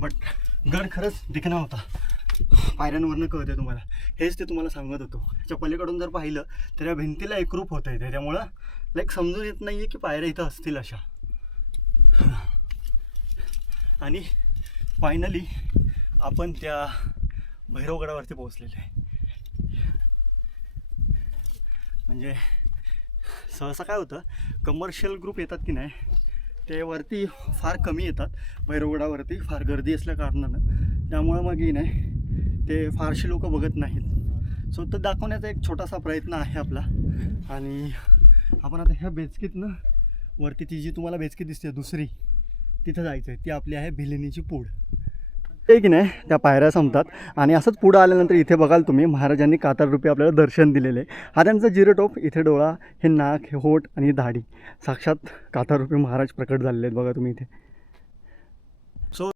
But गड खरंच दिखणा होता. पायऱ्यांवरनं कळते तुम्हाला. हेच ते तुम्हाला सांगत होतो. त्याच्या पलीकडून जर पाहिलं तर या भिंतीला एकरूप होतं आहे. त्याच्यामुळं लाईक समजून येत नाही आहे की पायऱ्या इथं असतील अशा. आणि फायनली आपण त्या भैरवगडावरती पोहोचलेले आहे. म्हणजे सहसा काय होतं, कमर्शियल ग्रुप येतात की नाही ते वरती फार कमी येतात. भैरवगडावरती फार गर्दी असल्या कारणानं त्यामुळं मग नाही ते फारशी लोक बघत नाहीत. सो तर दाखवण्याचा एक छोटासा प्रयत्न आहे आपला. आणि आपण आता ह्या बेचकीतनं वरती ती जी तुम्हाला बेचकी दिसते दुसरी तिथं जायचं आहे. ती आपली आहे भिलिनीची पूड. ते की नाही त्या पायऱ्या संपतात आणि असंच पुढं आल्यानंतर इथे बघाल तुम्ही महाराजांनी कातररूपी आपल्याला दर्शन दिलेले आहे. हा त्यांचा जिरोटोप. इथे डोळा, हे नाक, हे होठ आणि दाढी, साक्षात कातररूपी महाराज प्रकट झालेले आहेत बघा तुम्ही इथे.